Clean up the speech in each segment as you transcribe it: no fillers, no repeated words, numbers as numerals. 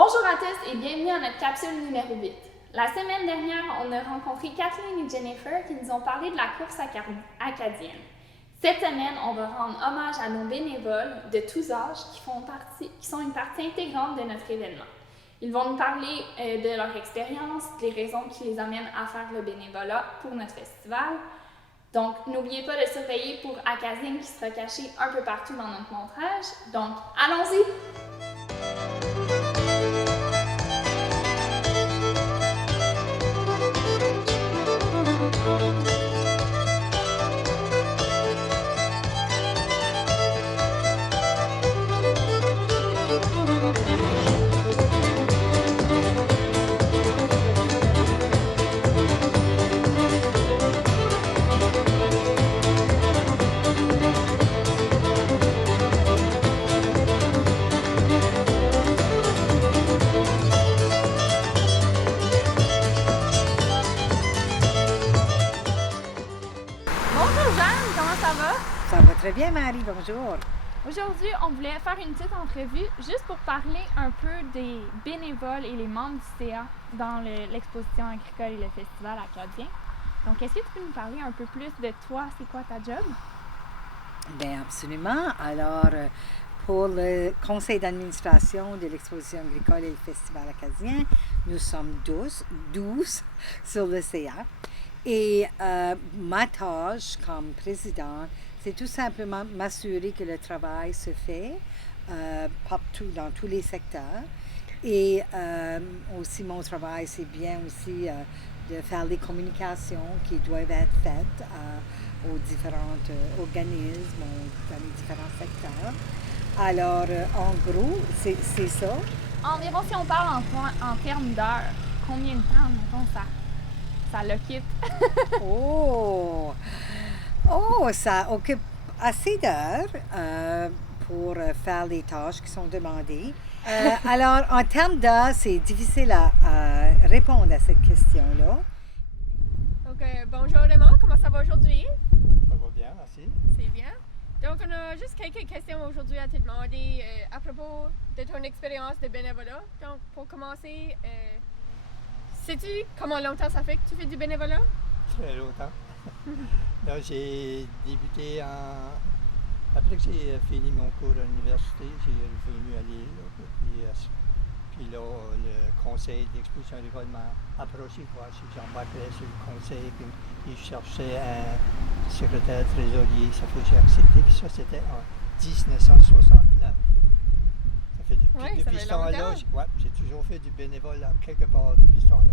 Bonjour à tous et bienvenue à notre capsule numéro 8. La semaine dernière, on a rencontré Kathleen et Jennifer qui nous ont parlé de la course acadienne. Cette semaine, on va rendre hommage à nos bénévoles de tous âges qui sont une partie intégrante de notre événement. Ils vont nous parler de leur expérience, des raisons qui les amènent à faire le bénévolat pour notre festival. Donc, n'oubliez pas de surveiller pour Acadien qui sera caché un peu partout dans notre montage. Donc, allons-y! Bonjour Jeanne, comment ça va? Ça va très bien, Marie, bonjour. Aujourd'hui, on voulait faire une petite entrevue juste pour parler un peu des bénévoles et les membres du CA dans l'exposition agricole et le festival acadien. Donc, est-ce que tu peux nous parler un peu plus de toi? C'est quoi ta job? Bien, absolument. Alors, pour le conseil d'administration de l'exposition agricole et le festival acadien, nous sommes 12 sur le CA. Et ma tâche comme présidente, c'est tout simplement m'assurer que le travail se fait partout, dans tous les secteurs. Et aussi, mon travail, c'est bien aussi de faire les communications qui doivent être faites aux différents organismes, dans les différents secteurs. Alors, en gros, c'est ça. Environ, si on parle en termes d'heures, combien de temps, mettons, ça l'occupe? Ça occupe assez d'heures pour faire les tâches qui sont demandées. Alors, en termes d'heures, c'est difficile à répondre à cette question-là. Donc, bonjour Raymond, comment ça va aujourd'hui? Ça va bien, merci. C'est bien. Donc, on a juste quelques questions aujourd'hui à te demander à propos de ton expérience de bénévolat. Donc, pour commencer, sais-tu comment longtemps ça fait que tu fais du bénévolat? Très longtemps. Là, j'ai débuté après que j'ai fini mon cours à l'université, j'ai revenu à Lille. Puis là, le conseil d'exposition agricole m'a approché pour voir si j'embarquerais sur le conseil. Puis il cherchait un secrétaire trésorier. Ça fait que j'ai accepté. Puis ça, c'était en 1969. Ça fait depuis ce temps-là, j'ai toujours fait du bénévolat quelque part depuis ce temps-là.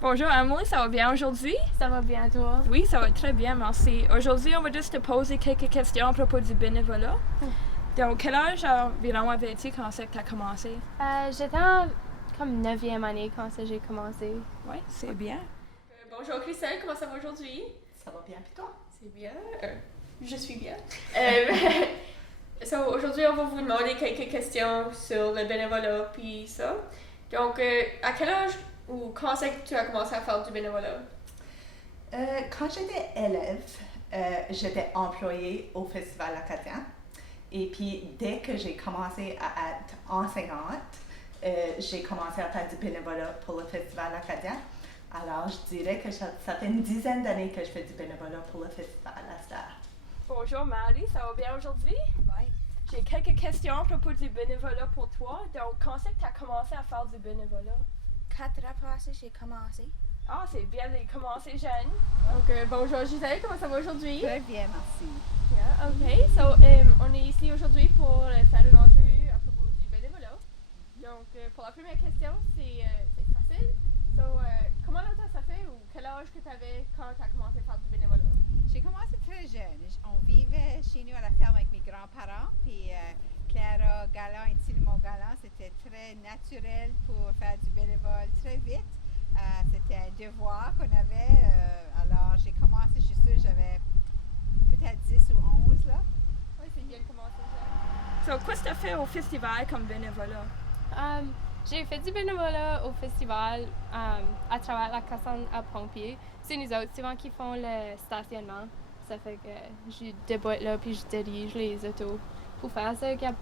Bonjour Amour, ça va bien aujourd'hui? Ça va bien, toi? Oui, ça va très bien, merci. Aujourd'hui, on va juste te poser quelques questions à propos du bénévolat. Donc, quel âge environ avais-tu quand c'est que tu as commencé? J'étais en comme 9e année quand j'ai commencé. Oui, c'est bien. Bonjour Christelle, comment ça va aujourd'hui? Ça va bien, puis toi? C'est bien. Je suis bien. Aujourd'hui, on va vous demander quelques questions sur le bénévolat, puis ça. Donc, à quel âge ou quand c'est que tu as commencé à faire du bénévolat? Quand j'étais élève, j'étais employée au Festival acadien. Et puis, dès que j'ai commencé à être enseignante, j'ai commencé à faire du bénévolat pour le Festival acadien. Alors, je dirais que ça fait une dizaine d'années que je fais du bénévolat pour le festival à Star. Bonjour Marie, ça va bien aujourd'hui? Oui. J'ai quelques questions à propos du bénévolat pour toi. Donc, quand c'est que tu as commencé à faire du bénévolat? 4 ans passés, j'ai commencé. Ah, c'est bien de commencer jeune. Donc, bonjour Gisèle, comment ça va aujourd'hui? Très bien, merci. Yeah, OK. So, on est ici aujourd'hui pour faire une entrevue à propos du bénévolat. Donc, pour la première question, c'est facile. So, comment longtemps ça fait ou quel âge que tu avais quand tu as commencé à faire du bénévolat? J'ai commencé très jeune. On vivait chez nous à la ferme avec mes grands-parents, puis Clara Galland et Tillemont Galland, c'était très naturel pour faire du bénévolat très vite. C'était un devoir qu'on avait. Alors, j'ai commencé, je suis sûre, j'avais peut-être 10 ou 11 là. Oui, c'est bien de commencer jeune. So, qu'est-ce que tu as fait au festival comme bénévolat? J'ai fait du bénévolat au festival à travers la caserne à pompiers. C'est nous autres souvent qui font le stationnement. Ça fait que je déboîte là puis je dirige les autos pour faire ça, qu'il n'y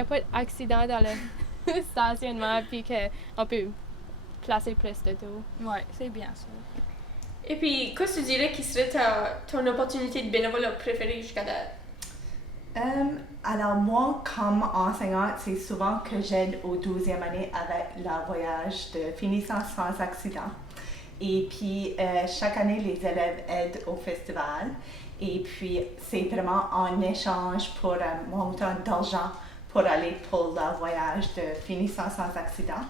a pas d'accident dans stationnement puis qu'on peut placer plus de taux. Oui, c'est bien ça. Et puis, qu'est-ce que tu dirais qui serait ton opportunité de bénévolat préférée jusqu'à date? Alors moi, comme enseignante, c'est souvent que j'aide au 12e année avec le voyage de finissant sans accident. Et puis, chaque année, les élèves aident au festival. Et puis, c'est vraiment en échange pour un montant d'argent pour aller pour le voyage de finissant sans accident.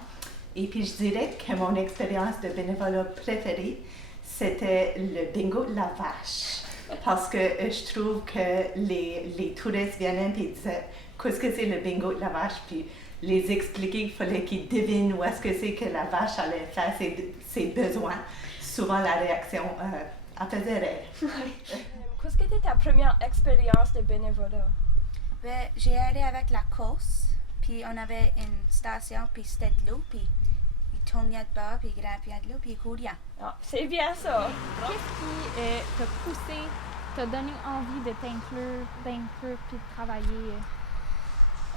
Et puis, je dirais que mon expérience de bénévolat préférée, c'était le bingo de la vache. Parce que je trouve que les touristes viennent et disaient qu'est-ce que c'est le bingo de la vache, puis les expliquer, il fallait qu'ils devinent où est-ce que c'est que la vache allait faire ses besoins. Souvent, la réaction, elle faisait rire. Qu'est-ce que était ta première expérience de bénévolat? Ben, j'ai aidé avec la course, puis on avait une station, puis c'était de l'eau, puis il tournait de bord, puis il grimpait de l'eau, puis il courait. Ah, c'est bien ça. Qu'est-ce qui t'a poussé, t'a donné envie de t'inclure puis de travailler?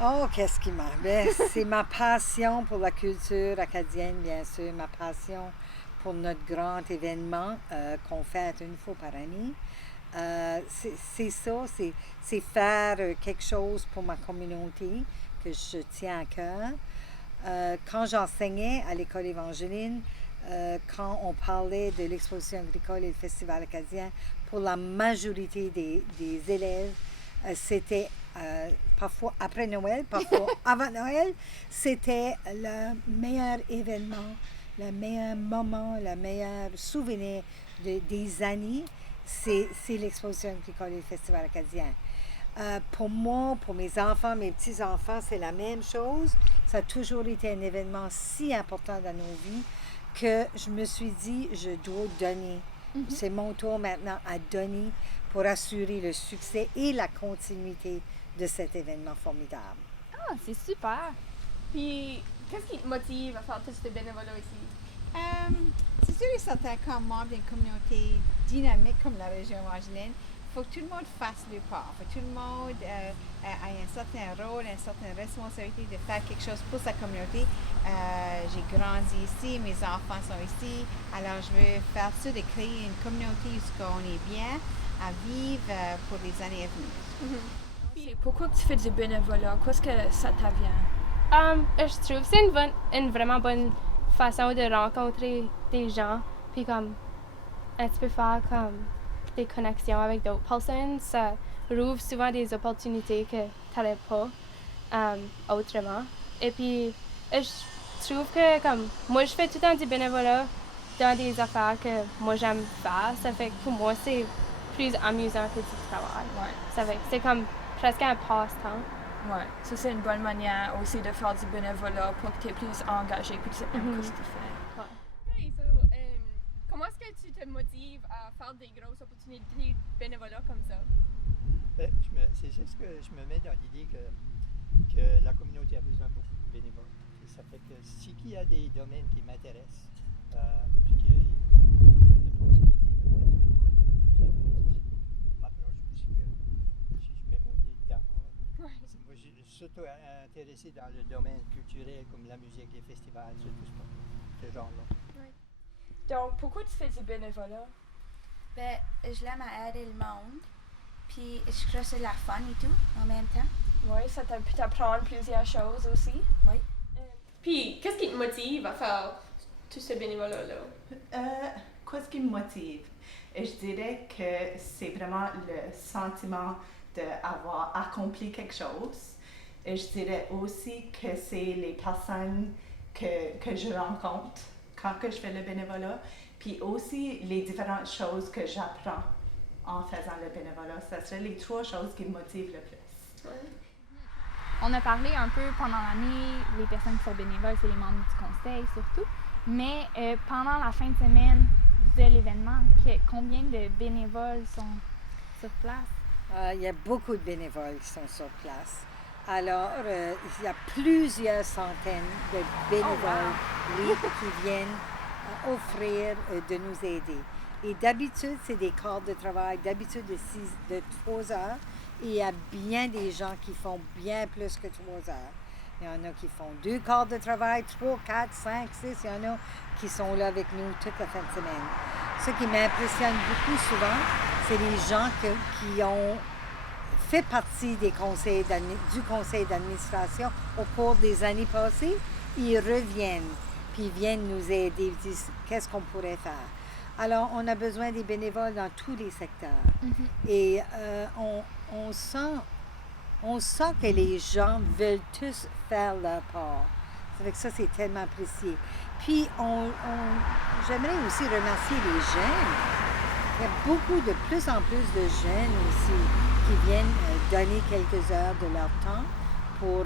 Oh, qu'est-ce qui m'a... Ben, c'est ma passion pour la culture acadienne, bien sûr, ma passion pour notre grand événement qu'on fait une fois par année. C'est ça, c'est faire quelque chose pour ma communauté que je tiens à cœur. Quand j'enseignais à l'école évangéline, quand on parlait de l'exposition agricole et le festival acadien, pour la majorité des élèves, c'était parfois après Noël, parfois avant Noël, c'était le meilleur événement, le meilleur moment, le meilleur souvenir des années, c'est l'exposition agricole et le festival acadien. Pour moi, pour mes enfants, mes petits-enfants, c'est la même chose. Ça a toujours été un événement si important dans nos vies que je me suis dit, je dois donner. C'est mon tour maintenant à donner pour assurer le succès et la continuité de cet événement formidable. Ah, c'est super! Puis, qu'est-ce qui te motive à faire tout ce bénévolat ici? C'est sûr et certain, comme membre d'une communauté dynamique comme la région Angeline, il faut que tout le monde fasse le part. Il faut que tout le monde ait un certain rôle, une certaine responsabilité de faire quelque chose pour sa communauté. J'ai grandi ici, mes enfants sont ici, alors je veux faire ça, de créer une communauté où on est bien à vivre pour les années à venir. Pourquoi tu fais du bénévolat? Qu'est-ce que ça t'avient? Je trouve que c'est une vraiment bonne façon de rencontrer des gens, puis comme tu peux faire comme des connexions avec d'autres personnes. Ça rouvre souvent des opportunités que tu n'aurais pas autrement. Et puis, je trouve que comme moi, je fais tout le temps du bénévolat dans des affaires que moi j'aime faire. Ça fait que pour moi, c'est plus amusant que du travail. Ouais. Ça fait que c'est comme presque un passe-temps. Oui, ça c'est une bonne manière aussi de faire du bénévolat pour que tu es plus engagé puis que tu aimes ce que tu fais. Okay, so, comment est-ce que tu te motives à faire des grosses opportunités de bénévolat comme ça? C'est juste que je me mets dans l'idée que la communauté a besoin beaucoup de bénévoles. Et ça fait que si il y a des domaines qui m'intéressent, puis qu'il y a une opportunité de faire du bénévolat, je m'approche parce que si je mets mon nez dedans. Moi, je suis surtout intéressé dans le domaine culturel comme la musique, les festivals, tout ce genre-là. Ouais. Donc, pourquoi tu fais du bénévolat? Ben, je l'aime à aider le monde, puis je crois que c'est la fun et tout en même temps. Oui, ça t'a pu t'apprendre plusieurs choses aussi. Oui. Puis, qu'est-ce qui te motive à faire tout ce bénévolat-là? Qu'est-ce qui me motive? Je dirais que c'est vraiment le sentiment d'avoir accompli quelque chose. Et je dirais aussi que c'est les personnes que je rencontre quand que je fais le bénévolat, puis aussi les différentes choses que j'apprends en faisant le bénévolat. Ça serait les 3 choses qui me motivent le plus. Ouais. On a parlé un peu pendant l'année, les personnes qui sont bénévoles, c'est les membres du conseil surtout, mais pendant la fin de semaine de l'événement, combien de bénévoles sont sur place? Il y a beaucoup de bénévoles qui sont sur place. Alors, il y a plusieurs centaines de bénévoles qui viennent offrir de nous aider. Et d'habitude, c'est des quarts de travail, d'habitude de 3 heures. Et il y a bien des gens qui font bien plus que 3 heures. Il y en a qui font 2 quarts de travail, 3, 4, 5, 6. Il y en a qui sont là avec nous toute la fin de semaine. Ce qui m'impressionne beaucoup souvent, c'est les gens qui ont fait partie du conseil d'administration au cours des années passées. Ils reviennent, puis ils viennent nous aider, ils disent qu'est-ce qu'on pourrait faire. Alors, on a besoin des bénévoles dans tous les secteurs. Et on sent que les gens veulent tous faire leur part. Avec ça, c'est tellement apprécié. Puis, j'aimerais aussi remercier les jeunes. Il y a beaucoup de plus en plus de jeunes aussi qui viennent donner quelques heures de leur temps pour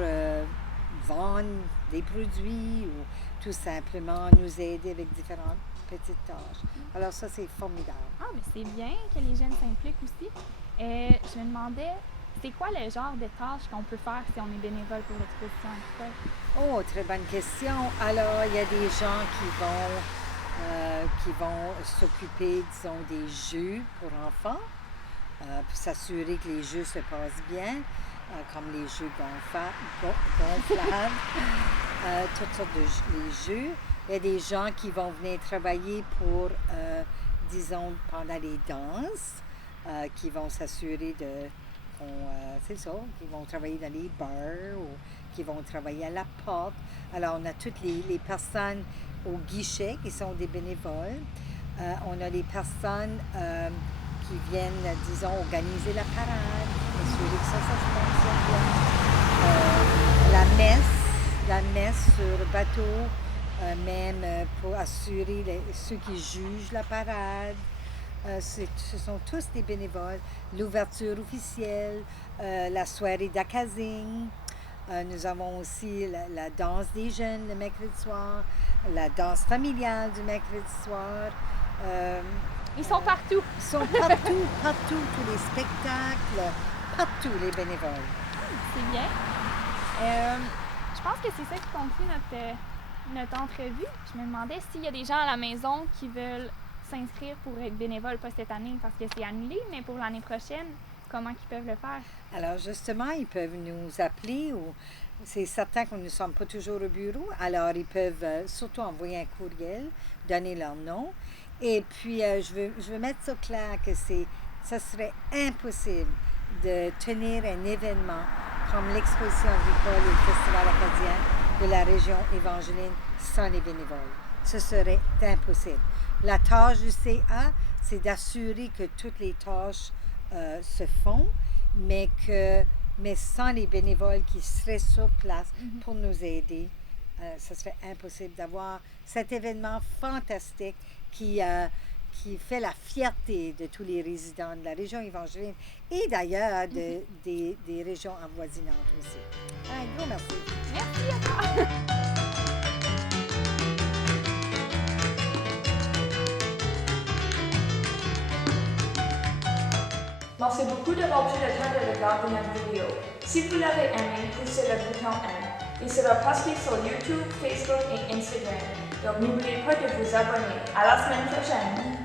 vendre des produits ou tout simplement nous aider avec différentes petites tâches. Alors ça, c'est formidable. Ah, mais c'est bien que les jeunes s'impliquent aussi. Je me demandais, c'est quoi le genre de tâches qu'on peut faire si on est bénévole pour l'exposition agricole? Oh, très bonne question. Alors, il y a des gens qui vont s'occuper, disons, des jeux pour enfants, pour s'assurer que les jeux se passent bien, comme les jeux gonflables, toutes sortes de jeux. Il y a des gens qui vont venir travailler pour, disons, pendant les danses, qui vont s'assurer c'est ça, qui vont travailler dans les bars ou qui vont travailler à la porte. Alors, on a toutes les personnes au guichet qui sont des bénévoles. On a les personnes qui viennent, disons, organiser la parade, assurer que ça se passe bien. La messe sur le bateau, même pour assurer ceux qui jugent la parade. Ce sont tous des bénévoles. L'ouverture officielle, la soirée d'Akazing. Nous avons aussi la danse des jeunes le mercredi soir, la danse familiale du mercredi soir. Ils sont partout. Ils sont partout, tous les spectacles, partout les bénévoles. C'est bien. Je pense que c'est ça qui conclut notre entrevue. Je me demandais s'il y a des gens à la maison qui veulent s'inscrire pour être bénévole, pas cette année parce que c'est annulé, mais pour l'année prochaine, comment ils peuvent le faire? Alors justement, ils peuvent nous appeler ou c'est certain que nous ne sommes pas toujours au bureau, alors ils peuvent surtout envoyer un courriel, donner leur nom. Et puis, je veux mettre ça clair que ça serait impossible de tenir un événement comme l'exposition agricole et le Festival acadien de la région Evangeline sans les bénévoles. Ce serait impossible. La tâche du CA, c'est d'assurer que toutes les tâches se font, mais sans les bénévoles qui seraient sur place pour nous aider, ce serait impossible d'avoir cet événement fantastique qui fait la fierté de tous les résidents de la région Evangeline et d'ailleurs des régions avoisinantes aussi. Un gros merci. Merci à toi. Merci beaucoup d'avoir pris le temps de regarder notre vidéo. Si vous l'avez aimé, poussez le bouton aime. Il sera posté sur YouTube, Facebook et Instagram. Donc n'oubliez pas de vous abonner. À la semaine prochaine!